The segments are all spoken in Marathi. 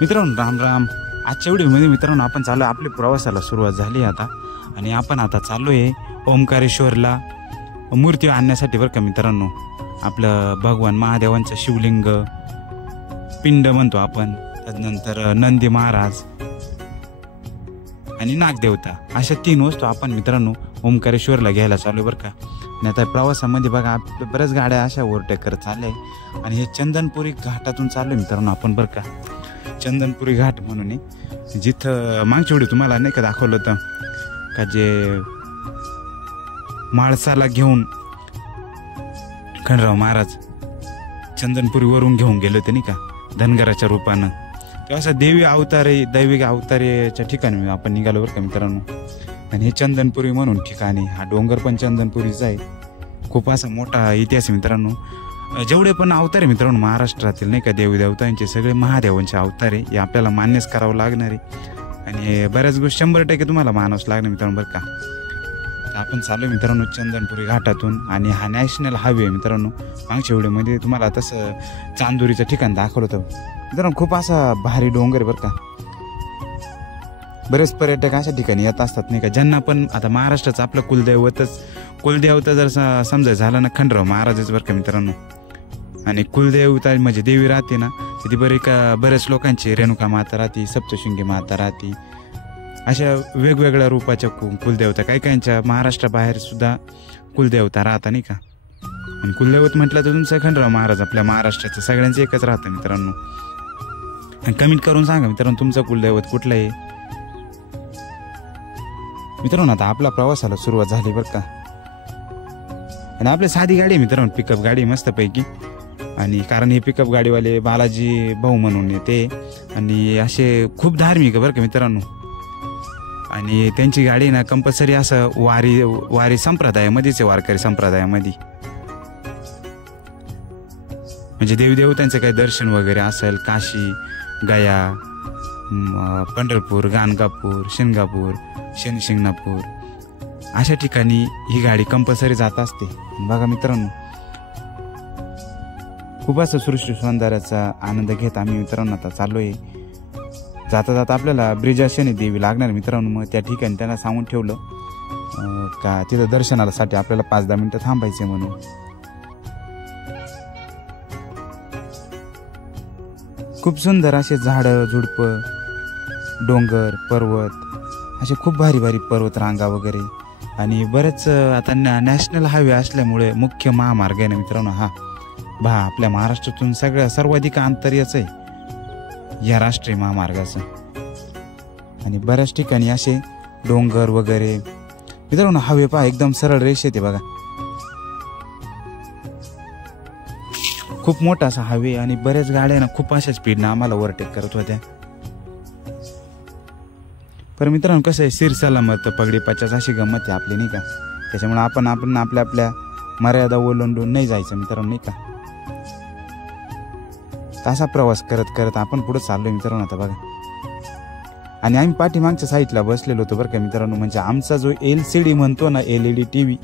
मित्रांनो राम राम. आजच्या व्हिडिओमध्ये मित्रांनो आपण चालू आपल्या प्रवासाला सुरुवात झाली आता आणि आपण आता चाललोय ओंकारेश्वरला मूर्ती आणण्यासाठी बरं का मित्रांनो. आपलं भगवान महादेवांचं शिवलिंग पिंड म्हणतो आपण, त्यानंतर नंदी महाराज आणि नागदेवता अशा 3 वस्तू आपण मित्रांनो ओंकारेश्वरला घ्यायला चालू बरं का. आणि आता प्रवासामध्ये बघा आपल्या बऱ्याच गाड्या अशा ओव्हरटेक करत चालल्या आणि हे चंदनपुरी घाटातून चाललोय मित्रांनो आपण बरं का. चंदनपुरी घाट म्हणून जिथं मागच्या वेळी तुम्हाला नाही का दाखवलं होतं का जे माळसाला घेऊन खंडराव महाराज चंदनपुरीवरून घेऊन गेले होते नाही का धनगराच्या रूपानं. तेव्हा असं दैविक अवतारेच्या ठिकाणी आपण निघालो बरं का मित्रांनो. आणि हे चंदनपुरी म्हणून ठिकाणी हा डोंगर पण चंदनपुरीचा आहे. खूप असा मोठा इतिहास मित्रांनो. जेवढे पण अवतार आहे मित्रांनो महाराष्ट्रातील नाही का देवी देवतांचे सगळे महादेवांचे अवतार आहे. हे आपल्याला मान्यच करावं लागणार आहे आणि बऱ्याच गोष्टी 100% तुम्हाला मानावंच लागणार मित्रांनो बरं का. आपण चालू मित्रांनो चंदनपुरी घाटातून आणि हा नॅशनल हायवे मित्रांनो. मागच्या व्हिडिओमध्ये तुम्हाला तसं चांदोरीचं ठिकाण दाखवलं होतं मित्रांनो. खूप असा भारी डोंगर बरं का. बरेच पर्यटक अशा ठिकाणी येत असतात नाही का, ज्यांना पण आता महाराष्ट्राचं आपलं कुलदेवता जर समजा झालं ना खंडराव महाराजच बरं का मित्रांनो. आणि कुलदेवता म्हणजे देवी राहते ना ती बरेच लोकांची रेणुका माता राहते, सप्तशृंगी माता राहते, अशा वेगवेगळ्या रूपाच्या कुलदेवता काही काहींच्या महाराष्ट्राबाहेर सुद्धा कुलदेवता राहता नाही का. आणि कुलदैवत म्हटलं तर तुमचं खंडराव महाराज आपल्या महाराष्ट्राचं सगळ्यांचं एकच राहतं मित्रांनो. आणि कमेंट करून सांगा मित्रांनो तुमचं कुलदैवत कुठलं आहे मित्रांनो. आता आपला प्रवासाला सुरुवात झाली बरं का. आणि आपली साधी गाडी आहे मित्रांनो, पिकअप गाडी मस्तपैकी. आणि कारण हे पिकअप गाडीवाले बालाजी भाऊ म्हणून येते आणि असे खूप धार्मिक बरं का मित्रांनो. आणि त्यांची गाडी ना कंपल्सरी असं वारी संप्रदायामध्येच आहे, वारकरी संप्रदायामध्ये. म्हणजे देवी देवतांचं काही दर्शन वगैरे असेल काशी, गया, पंढरपूर, गाणगापूर, शिंगापूर, शनिशिंगणापूर अशा ठिकाणी ही गाडी कंपल्सरी जात असते. बघा मित्रांनो खूप असं सृष्टी सौंदर्याचा आनंद घेत आम्ही मित्रांनो आता चाललोय. जाता जाता आपल्याला ब्रिजाशनी देवी लागणार मित्रांनो. मग त्या ठिकाणी त्यांना सांगून ठेवलं का तिथं दर्शनासाठी आपल्याला 5-10 मिनिटं थांबायचे म्हणून. खूप सुंदर असे झाडं झुडपं, डोंगर, पर्वत, असे खूप भारी भारी पर्वत रांगा वगैरे. आणि बरेच आता नॅशनल हायवे असल्यामुळे मुख्य महामार्ग आहे ना मित्रांनो हा आपल्या महाराष्ट्रातून सर्वाधिक अंतर याच आहे या राष्ट्रीय महामार्गाचं. आणि बऱ्याच ठिकाणी असे डोंगर वगैरे मित्रांनो. हवे पहा एकदम सरळ रेष येते बघा. खूप मोठा असा हवे आणि बऱ्याच गाड्या ना खूप अशा स्पीडनं आम्हाला ओव्हरटेक करत होत्या. पर मित्रांनो कसं आहे सिरसलामत पगडी 50 अशी गंमत आहे आपली नाही का. त्याच्यामुळे आपण आपल्या मर्यादा ओलांडून नाही जायचं मित्रांनो नाही का. असा प्रवास करत करत आपण पुढे चाललोय मित्रांनो आता बघा. आणि आम्ही पाठीमागच्या साईडला बसलेलो होतो बरं का मित्रांनो. म्हणजे आमचा जो LCD म्हणतो ना LED TV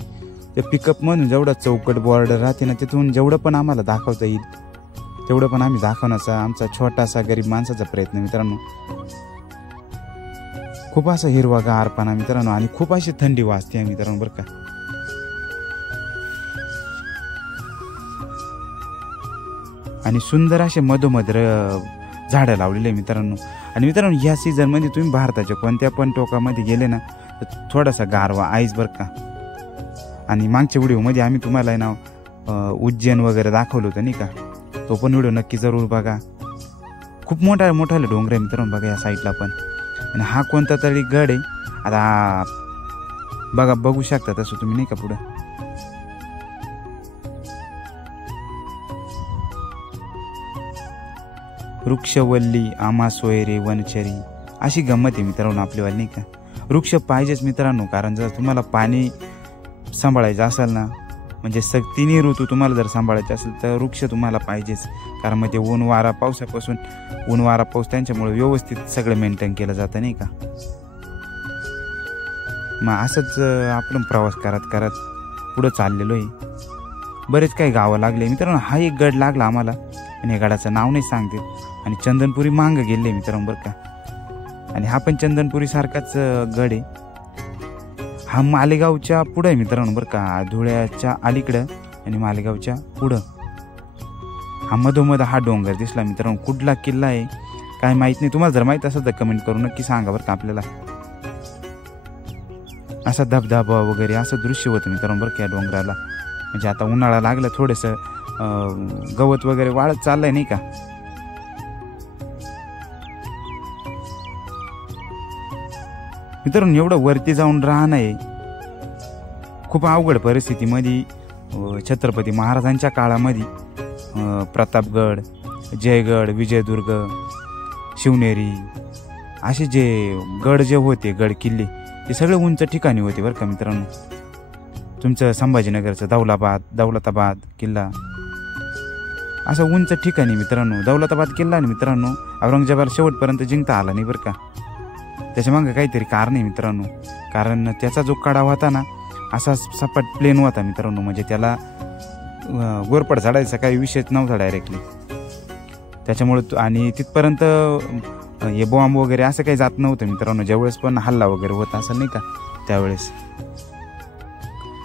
ते पिकअप म्हणून जेवढा चौकट बॉर्डर राहते ना तिथून जेवढं पण आम्हाला दाखवता येईल तेवढं पण आम्ही दाखवण्याचा आमचा छोटासा गरीब माणसाचा प्रयत्न मित्रांनो. खूप असं हिरवागारपणा मित्रांनो आणि खूप अशी थंडी वाजते मित्रांनो बरं का. आणि सुंदर असे मधोमध झाडं लावलेले मित्रांनो. आणि मित्रांनो ह्या सीझनमध्ये तुम्ही भारताच्या कोणत्या पण टोकामध्ये गेले ना तर थोडासा गारवा आईस बरं का. आणि मागच्या व्हिडिओमध्ये आम्ही तुम्हाला आहे ना उज्जैन वगैरे दाखवलं होतं नाही का. तो पण व्हिडिओ नक्की जरूर बघा. खूप मोठा डोंगर आहे मित्रांनो बघा या साईडला पण. आणि हा कोणता तरी गड आहे आता बघू शकता तसं तुम्ही नाही का पुढं. वृक्षवल्ली आमा सोयरे वनचरी अशी गंमत आहे मित्रांनो आपलीवाली नाही का. वृक्ष पाहिजेच मित्रांनो. कारण जर तुम्हाला पाणी सांभाळायचं असेल ना म्हणजे 3 ऋतू तुम्हाला जर सांभाळायचे असेल तर वृक्ष तुम्हाला पाहिजेच. कारण मग ते ऊन वारा पाऊस त्यांच्यामुळे व्यवस्थित सगळं मेंटेन केलं जातं नाही का. मग असंच आपण प्रवास करत करत पुढं चाललेलो आहे. बरेच काही गावं लागले मित्रांनो. हा एक गड लागला आम्हाला आणि या गडाचं नाव नाही सांगते. आणि चंदनपुरी मांग गेले मित्रांनो बरं का. आणि हा पण चंदनपुरी सारखाच गड आहे. हा मालेगावच्या पुढं आहे मित्रांनो बरं का, धुळ्याच्या अलीकडं आणि मालेगावच्या पुढं. हा मधोमध हा डोंगर दिसला मित्रांनो. कुठला किल्ला आहे काय माहित नाही, तुम्हाला जर माहित असेल तर कमेंट करून नक्की सांगा बरं का आपल्याला. असा धबधबा वगैरे असं दृश्य होतं मित्रांनो बरं का या डोंगराला. म्हणजे आता उन्हाळा लागला, थोडंसं गवत वगैरे वाढत चाललंय नाही का. मित्रांनो एवढं वरती जाऊन राहणं आहे खूप अवघड परिस्थितीमध्ये. छत्रपती महाराजांच्या काळामध्ये प्रतापगड, जयगड, विजयदुर्ग, शिवनेरी असे जे गड जे होते, गड किल्ले ते सगळे उंच ठिकाणी होते बरं का मित्रांनो. तुमचं संभाजीनगरचं दौलताबाद किल्ला असं उंच ठिकाणी मित्रांनो. दौलताबाद किल्ला आणि मित्रांनो औरंगजेबाला शेवटपर्यंत जिंकता आला नाही बरं का. त्याच्यामागं काहीतरी कारण आहे मित्रांनो. कारण त्याचा जो कडा होता ना असा सपाट प्लेन होता मित्रांनो. म्हणजे त्याला गोरपड चढायचा काही विषयच नव्हता डायरेक्टली. त्याच्यामुळे आणि तिथपर्यंत हे बॉम्ब वगैरे असं काही जात नव्हतं मित्रांनो. ज्यावेळेस पण हल्ला वगैरे होता असं नाही का त्यावेळेस.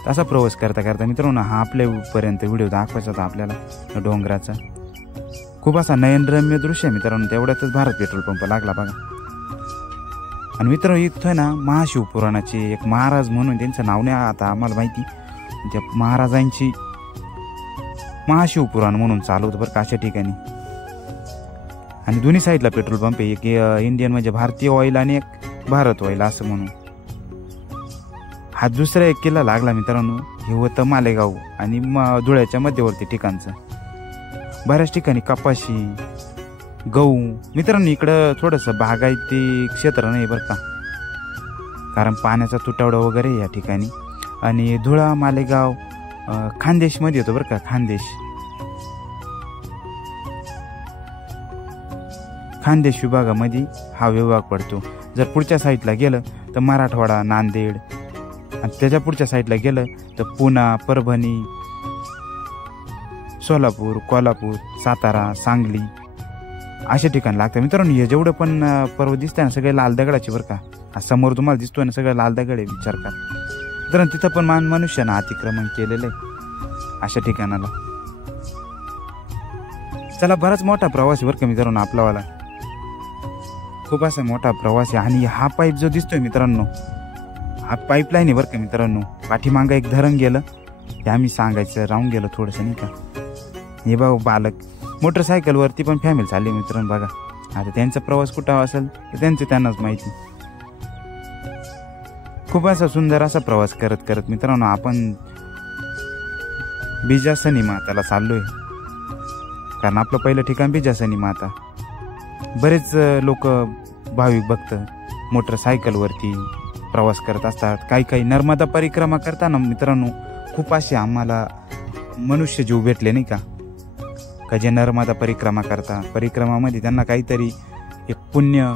असा प्रवास करता करता मित्रांनो हा आपल्यापर्यंत व्हिडिओ दाखवायचा होता आपल्याला डोंगराचा. खूप असा नयनरम्य दृश्य आहे मित्रांनो. तेवढ्यातच भारत पेट्रोल पंप लागला बघा. आणि मित्रांनो इथं ना महाशिवपुराणाचे एक महाराज म्हणून, त्यांचं नाव नाही आता आम्हाला माहिती, त्या महाराजांची महाशिवपुराण म्हणून चालू होतं बरं का अशा ठिकाणी. आणि दोन्ही साईडला पेट्रोल पंप आहे. एक इंडियन म्हणजे भारतीय ऑइल आणि एक भारत ऑइल असं म्हणून. हा दुसरा एक किल्ला लागला मित्रांनो. हे होतं मालेगाव आणि धुळ्याच्या मध्यवर्ती ठिकाणचं. बऱ्याच ठिकाणी कपाशी, गहू मित्रांनो. इकडं थोडंसं बागायती क्षेत्र नाही बरं का, कारण पाण्याचा तुटवडा वगैरे या ठिकाणी. आणि धुळा मालेगाव खानदेशमध्ये येतो बरं का. खानदेश विभागामध्ये हा विभाग पडतो. जर पुढच्या साईडला गेलं तर मराठवाडा, नांदेड, आणि त्याच्या पुढच्या साईडला गेलं तर पुणा, परभणी, सोलापूर, कोल्हापूर, सातारा, सांगली अशा ठिकाणी लागतं मित्रांनो. हे जेवढं पण पर्वत दिसतंय ना सगळे लाल दगडाचे बरं का. समोर तुम्हाला दिसतोय ना सगळं लाल दगड आहे. विचार करा मित्रांनो. तिथं पण मनुष्यानं अतिक्रमण केलेलं आहे अशा ठिकाणाला. चला बराच मोठा प्रवास आहे बरं का मित्रांनो आपलावाला. खूप असा मोठा प्रवास आहे. आणि हा पाईप जो दिसतोय मित्रांनो हा पाईपलाईन आहे बरं का मित्रांनो. पाठीमागं एक धरण गेलं ते आम्ही सांगायचं राहून गेलो थोडंसं नाही का. हे बघा बालक मोटरसायकलवरती पण फॅमिली चालली मित्रांनो बघा. आता त्यांचा प्रवास कुठं असेल ते त्यांनाच माहिती. खूप असा सुंदर असा प्रवास करत करत मित्रांनो आपण बिजासनी माताला चाललोय. कारण आपलं पहिलं ठिकाण बिजासनी माता. बरेच लोक भाविक भक्त मोटरसायकलवरती प्रवास करत असतात. काही नर्मदा परिक्रमा करताना मित्रांनो खूप असे आम्हाला मनुष्य जीव भेटले नाही का जे नर्मदा परिक्रमा करता. परिक्रमामध्ये त्यांना काहीतरी एक पुण्य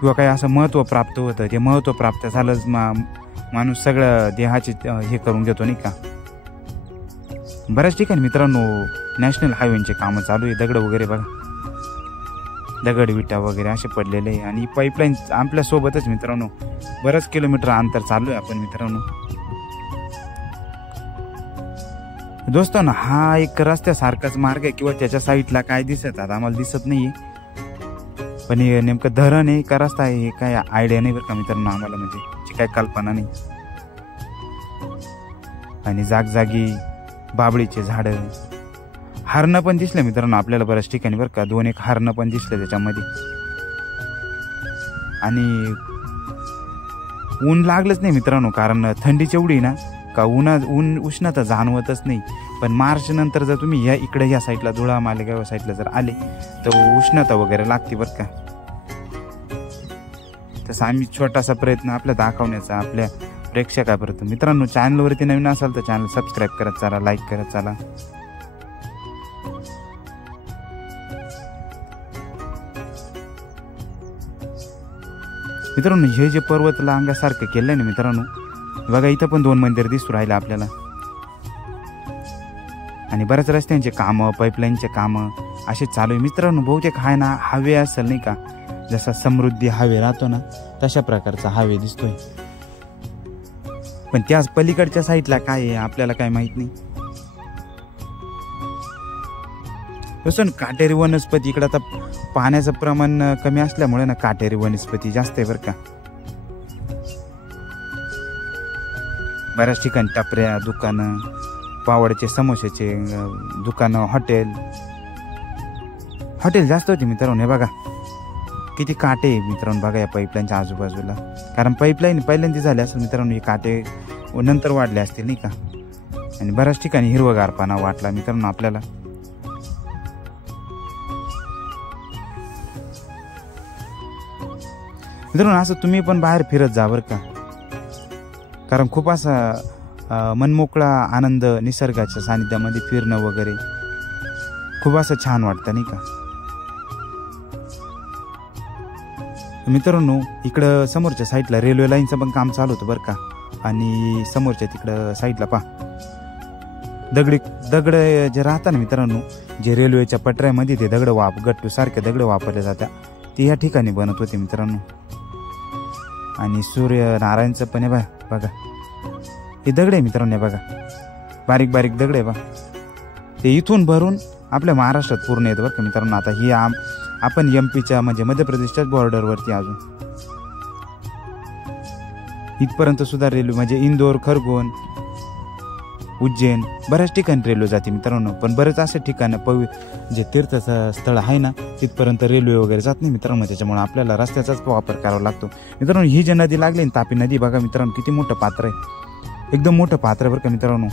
किंवा काही असं महत्त्व प्राप्त होतं. ते महत्त्व प्राप्त झालंच माणूस सगळं देहाचे हे करून घेतो नाही का. बऱ्याच ठिकाणी मित्रांनो नॅशनल हायवेचे कामं चालू आहे. दगड वगैरे बघा, दगड विटा वगैरे असे पडलेले आहे. आणि पाईपलाईन आपल्यासोबतच मित्रांनो बरंच किलोमीटर अंतर चालू आहे आपण मित्रांनो. दोस्तांनो हा एक रस्त्यासारखाच मार्ग आहे किंवा त्याच्या साईडला काय दिसत आता आम्हाला दिसत नाही. पण हे नेमकं धरण आहे का रस्ता आहे हे काय आयडिया नाही बरं का मित्रांनो आम्हाला. म्हणजे काय कल्पना नाही. आणि जागजागी बाबळीचे झाडं, हरणं पण दिसले मित्रांनो आपल्याला बऱ्याच ठिकाणी बरं का. 2-1 हरणं पण दिसले त्याच्यामध्ये. आणि ऊन लागलंच नाही मित्रांनो कारण थंडीची एवढी ना का उष्णता जाणवतच नाही. पण मार्च नंतर जर तुम्ही या साईडला धुळा मालेगाव साईडला जर आले तर उष्णता वगैरे लागते बरं का. तसं आम्ही छोटासा प्रयत्न आपल्या दाखवण्याचा आपल्या प्रेक्षकापर्यंत. मित्रांनो चॅनलवरती नवीन असाल तर चॅनल सबस्क्राईब करत चला, लाईक करत चला. मित्रांनो हे जे पर्वत लांगासारखं केलंय ना मित्रांनो बघा. इथं पण 2 मंदिर दिसू राहिले आपल्याला. आणि बऱ्याच रस्त्यांचे कामं, पाईपलाईनचे कामं असे चालू आहे मित्रांनो. बहुतेक हाय ना हवे असेल नाही का, जसा समृद्धी हवे राहतो ना तशा प्रकारचा हवे दिसतोय. पण त्याच पलीकडच्या साईडला काय आहे आपल्याला काय माहित नाही. तसं काटेरी वनस्पती इकडं आता पाण्याचं प्रमाण कमी असल्यामुळे ना काटेरी वनस्पती जास्त आहे बरं का. बऱ्याच ठिकाणी टपऱ्या, दुकानं, पावडचे, समोश्याचे दुकानं, हॉटेल जास्त होते मित्रांनो. हे बघा किती काटे आहे मित्रांनो, बघा या पाईपलाईनच्या आजूबाजूला. कारण पाईपलाईन पहिल्यांदा झाली असेल मित्रांनो, हे काटे नंतर वाढले असतील नाही का. आणि बऱ्याच ठिकाणी हिरवगारपणा वाटला मित्रांनो आपल्याला. मित्रांनो असं तुम्ही पण बाहेर फिरत जा बरं का, कारण खूप असा मनमोकळा आनंद, निसर्गाच्या सानिध्यामध्ये फिरणं वगैरे खूप असं छान वाटतं नाही का. मित्रांनो इकडं समोरच्या साईडला रेल्वे लाईनचं पण काम चालू होतं बरं का. आणि समोरच्या तिकडं साईडला दगड जे राहतात ना मित्रांनो, जे रेल्वेच्या पटऱ्यामध्ये ते दगड गट्टू सारखे दगड वापरले जातात, ते या ठिकाणी बनत होते मित्रांनो. आणि सूर्यनारायणचं पण आहे बघा, हे दगड आहे मित्रांनो, बघा बारीक बारीक दगड आहे बघा. ते इथून भरून आपल्या महाराष्ट्रात पूर्ण येतं बरं का मित्रांनो. आता ही आपण MP म्हणजे मध्य प्रदेशच्याच बॉर्डरवरती अजून इथपर्यंत सुद्धा रेल्वे म्हणजे इंदोर, खरगोन, उज्जैन बऱ्याच ठिकाणी रेल्वे जाते मित्रांनो. पण बरेच असे ठिकाण जे तीर्थस्थळ आहे ना तिथपर्यंत रेल्वे वगैरे जात नाही मित्रांनो. त्याच्यामुळे आपल्याला रस्त्याचाच वापर करावा लागतो मित्रांनो. ही जी नदी लागली ना तापी नदी, बघा मित्रांनो किती मोठं पात्र आहे, एकदम मोठं पात्र आहे बरं का मित्रांनो.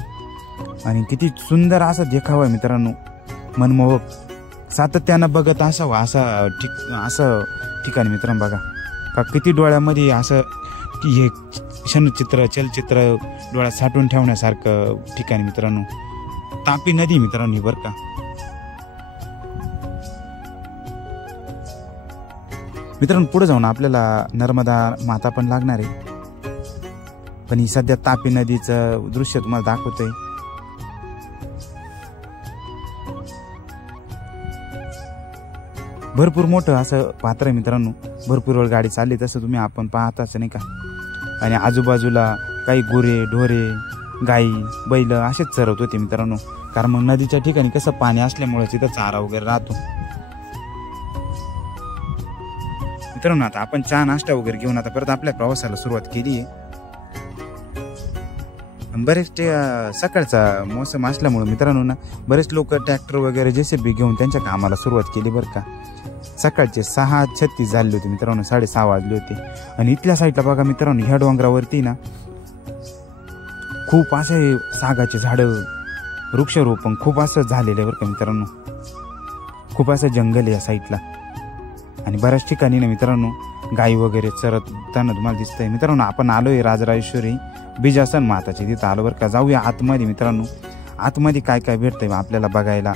आणि किती सुंदर असा देखावा आहे मित्रांनो, मनमोहक, सातत्यानं बघत असावं असं ठिकाण मित्रांनो. बघा किती डोळ्यामध्ये असं हे क्षणचित्र, चलचित्र डोळ्यात साठवून ठेवण्यासारखं ठिकाण मित्रांनो, तापी नदी मित्रांनो बरं का. मित्रांनो पुढे जाऊन आपल्याला नर्मदा माता पण लागणार आहे, पण ही सध्या तापी नदीचं दृश्य तुम्हाला दाखवतोय. भरपूर मोठं असं पात्र आहे मित्रांनो, भरपूर वेळ गाडी चालली तसं तुम्ही आपण पाहताच नाही का. आणि आजूबाजूला काही गुरे, ढोरे, गाई, बैल असेच चरवत होते मित्रांनो. कारण मग नदीच्या ठिकाणी कसं पाणी असल्यामुळे तिथं चारा वगैरे राहतो मित्रांनो. आता आपण चहा नाश्ता वगैरे घेऊन आता परत आपल्या प्रवासाला सुरुवात केली आहे. बरेच सकाळचा मोसम असल्यामुळे मित्रांनो ना बरेच लोक ट्रॅक्टर वगैरे JCB घेऊन त्यांच्या कामाला सुरुवात केली बरं का. सकाळचे 6:36 झाले होते मित्रांनो, 6:30 वाजले होते. आणि इथल्या साईडला बघा मित्रांनो, ह्या डोंगरावरती ना खूप असे सागाचे झाडं, वृक्षारोपण खूप असं झालेलं आहे बरं का मित्रांनो. खूप असं जंगल आहे या साईडला. आणि बऱ्याच ठिकाणी ना मित्रांनो गाई वगैरे चरताना तुम्हाला दिसतंय मित्रांनो. आपण आलोय राजराजेश्वरी बिजासन माताची, तिथं आलो बरं का. जाऊया आतमध्ये मित्रांनो, आतमध्ये काय काय भेटतंय आपल्याला बघायला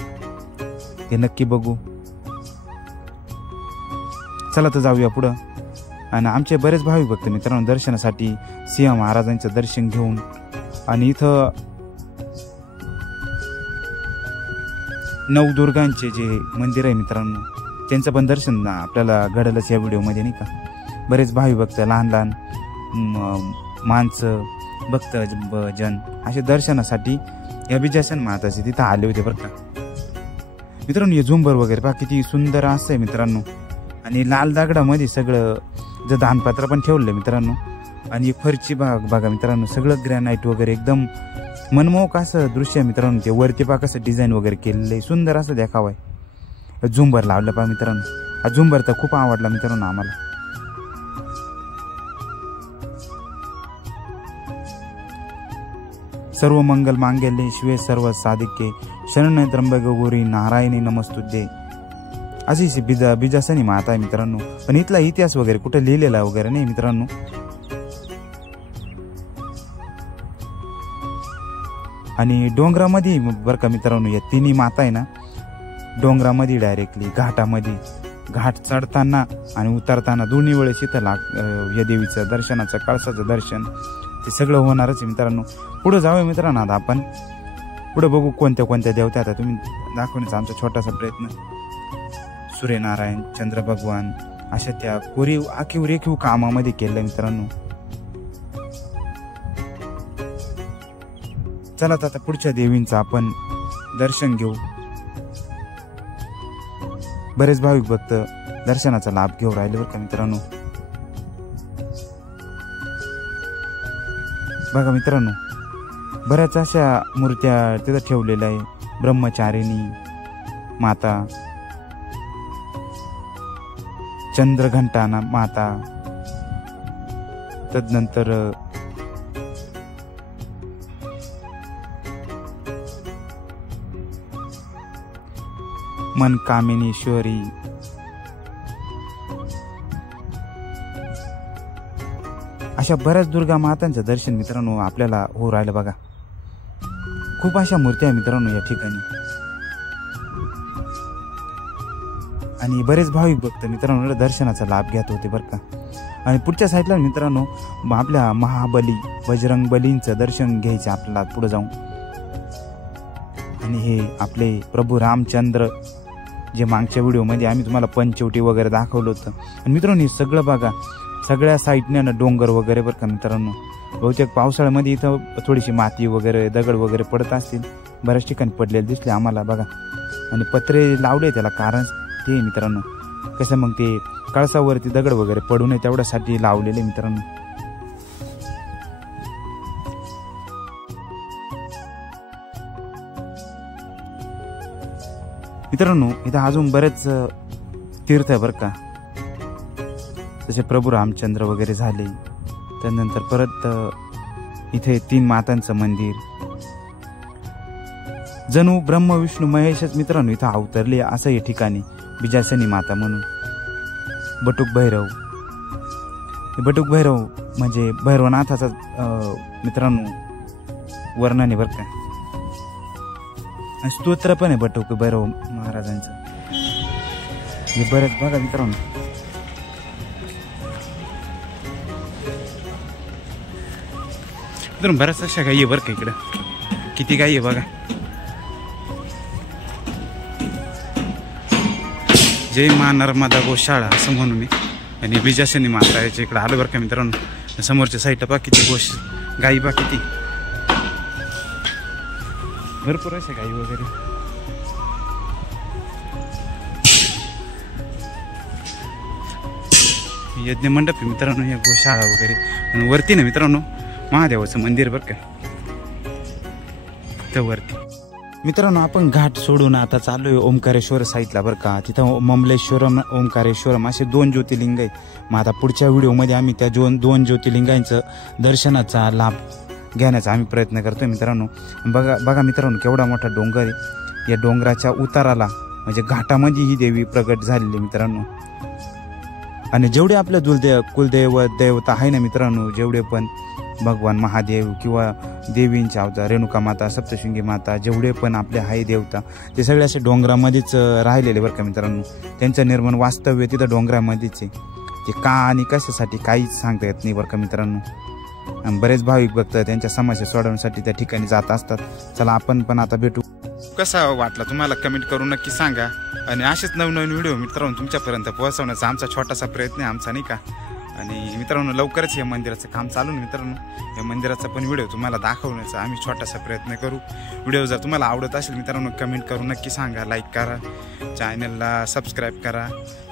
ते नक्की बघू. चला तर जाऊया पुढं. आणि आमचे बरेच भाविक भक्त मित्रांनो दर्शनासाठी सिंह महाराजांचं दर्शन घेऊन, आणि इथं नवदुर्गांचे जे मंदिर आहे मित्रांनो त्यांचं पण दर्शन आपल्याला घडलंच या व्हिडिओमध्ये नाही का. बरेच भाविक भक्त, लहान लहान माणसं, भक्त जन असे दर्शनासाठी या बिजासन माताचे तिथं आले होते बरं का मित्रांनो. हे झुंबर वगैरे पहा किती सुंदर असं आहे मित्रांनो. आणि लाल दगडामध्ये सगळं जे दानपात्र पण ठेवलं मित्रांनो. आणि फरची बघा मित्रांनो, सगळं ग्रॅनाईट वगैरे एकदम मनमोहक असं दृश्य मित्रांनो. ते वरती पहा कसं डिझाईन वगैरे केलेलं आहे, सुंदर असं देखावं आहे. झुंबर लावलं पहा मित्रांनो, हा झुंबर तर खूप आवडला मित्रांनो आम्हाला. सर्व मंगल मांगल्ये शिवे सर्व साधिके शरण्य त्र्यंबके गौरी नारायणी नमस्तुते, अशी बिजासनी माता आहे मित्रांनो. पण इथला इतिहास वगैरे कुठे लिहिलेला वगैरे नाही मित्रांनो. आणि डोंगरामध्ये बरं का मित्रांनो या तिन्ही माता आहे ना, डोंगरामध्ये डायरेक्टली घाटामध्ये, घाट चढताना आणि उतरताना दोन्ही वेळेस इथं या देवीचं दर्शनाचं, कळसाचं दर्शन ते सगळं होणारच आहे मित्रांनो. पुढे जाऊया मित्रांनो. आता आपण पुढे बघू कोणत्या कोणत्या देवता. आता तुम्ही दाखवण्याचा आमचा छोटासा प्रयत्न. सूर्यनारायण, चंद्र भगवान अशा त्या कोरीव आखीव रेखीव कामामध्ये केलं मित्रांनो. चला आता पुढच्या देवींचं आपण दर्शन घेऊ. बरेच भाविक भक्त दर्शनाचा लाभ घेऊ राहिले बरं का मित्रांनो. बघा मित्रांनो, बऱ्याच अशा मूर्त्या तिथं ठेवलेल्या आहे. ब्रह्मचारिणी माता, चंद्रघंटा माता, तदनंतर मनकामिनीश्वरी, अशा बऱ्याच दुर्गा मातांचं दर्शन मित्रांनो आपल्याला हो राहिलं. बघा खूप अशा मूर्त्या मित्रांनो या ठिकाणी. आणि बरेच भाविक भक्त मित्रांनो दर्शनाचा लाभ घेत होते बरं का. आणि पुढच्या साईडला मित्रांनो आपल्या महाबली बजरंग बलींचं दर्शन घ्यायचं आपल्याला पुढे जाऊन. आणि हे आपले प्रभू रामचंद्र जे मागच्या व्हिडिओमध्ये आम्ही तुम्हाला पंचवटी वगैरे दाखवलं होतं. आणि मित्रांनो हे सगळं बघा, सगळ्या साईडने ना डोंगर वगैरे बरं का मित्रांनो. बहुतेक पावसाळ्यामध्ये इथं थोडीशी माती वगैरे दगड वगैरे पडत असतील, बऱ्याच ठिकाणी पडलेले दिसले आम्हाला बघा. आणि पत्रे लावले त्याला कारण ते मित्रांनो कसं मग ते कळसावरती दगड वगैरे पडू नये तेवढ्यासाठी लावलेले मित्रांनो. मित्रांनो इथं अजून बरेच तीर्थ आहे बरं का. जसे प्रभू रामचंद्र वगैरे झाले, त्यानंतर परत इथे 3 मातांचं मंदिर. जणू ब्रह्म विष्णू महेशच मित्रांनो इथं अवतरले असं या ठिकाणी. बिजासनी माता म्हणून, बटुक भैरव. बटुक भैरव म्हणजे भैरवनाथाचा मित्रांनो वर्णन आहे बरं का. स्तोत्र पण आहे बटुक भैरव महाराजांचं. हे बरेच बघा मित्रांनो. बऱ्याच अशा गाई आहे बरं का इकडं. किती गाई आहे बघा. जय मा नर्मदा गोशाळा असं म्हणून मी. आणि बिजासनी माता याच्या इकडे आलो बरं का मित्रांनो. समोरच्या साईडला पहा किती गाई पहा किती भरपूर अशा गाई वगैरे. यज्ञ मंडप आहे मित्रांनो हे गोशाळा वगैरे. आणि वरती ना मित्रांनो महादेवाचं मंदिर बरं का त्या वरती. मित्रांनो आपण घाट सोडून आता चाललोय ओंकारेश्वर साईडला बरं का. तिथं ममलेश्वरम ओंकारेश्वरम असे 2 ज्योतिर्लिंग आहे. मग आता पुढच्या व्हिडिओमध्ये आम्ही त्या 2 ज्योतिर्लिंगांचं दर्शनाचा लाभ घेण्याचा आम्ही प्रयत्न करतोय मित्रांनो. बघा मित्रांनो केवढा मोठा डोंगर आहे. या डोंगराच्या उताराला म्हणजे घाटामध्ये ही देवी प्रगट झालेली मित्रांनो. आणि जेवढे आपल्या कुलदेव देवता आहे ना मित्रांनो, जेवढे पण भगवान महादेव किंवा देवींच्या अवतार रेणुका माता, सप्तशृंगी माता, जेवढे पण आपले आहे देवता ते सगळे असे डोंगरामध्येच राहिलेले बरं का मित्रांनो. त्यांचं निर्माण वास्तव्य तिथं डोंगरामध्येच आहे. ते का आणि कशासाठी काहीच सांगता येत नाही बरं का मित्रांनो. बरेच भाविक भक्त त्यांच्या समस्या सोडवण्यासाठी त्या ठिकाणी जात असतात. चला आपण पण आता भेटू. कसा वाटला तुम्हाला कमेंट करून नक्की सांगा. आणि असेच नवनवीन व्हिडिओ मित्रांनो तुमच्यापर्यंत पोहोचवण्याचा आमचा छोटासा प्रयत्न आहे आमचा नाही का. आणि मित्रांनो लवकरच या मंदिराचं काम चालू आहे मित्रांनो. या मंदिराचा पण व्हिडिओ तुम्हाला दाखवण्याचा आम्ही छोटासा प्रयत्न करू. व्हिडिओ जर तुम्हाला आवडत असेल मित्रांनो कमेंट करून नक्की सांगा. लाईक करा, चॅनलला सबस्क्राईब करा,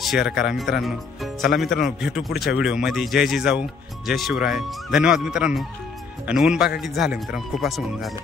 शेअर करा मित्रांनो. चला मित्रांनो भेटू पुढच्या व्हिडिओमध्ये. जय जिजाऊ, जय शिवराय. धन्यवाद मित्रांनो. आणि ऊन बघा किती झालं मित्रांनो, खूप असं ऊन झालं.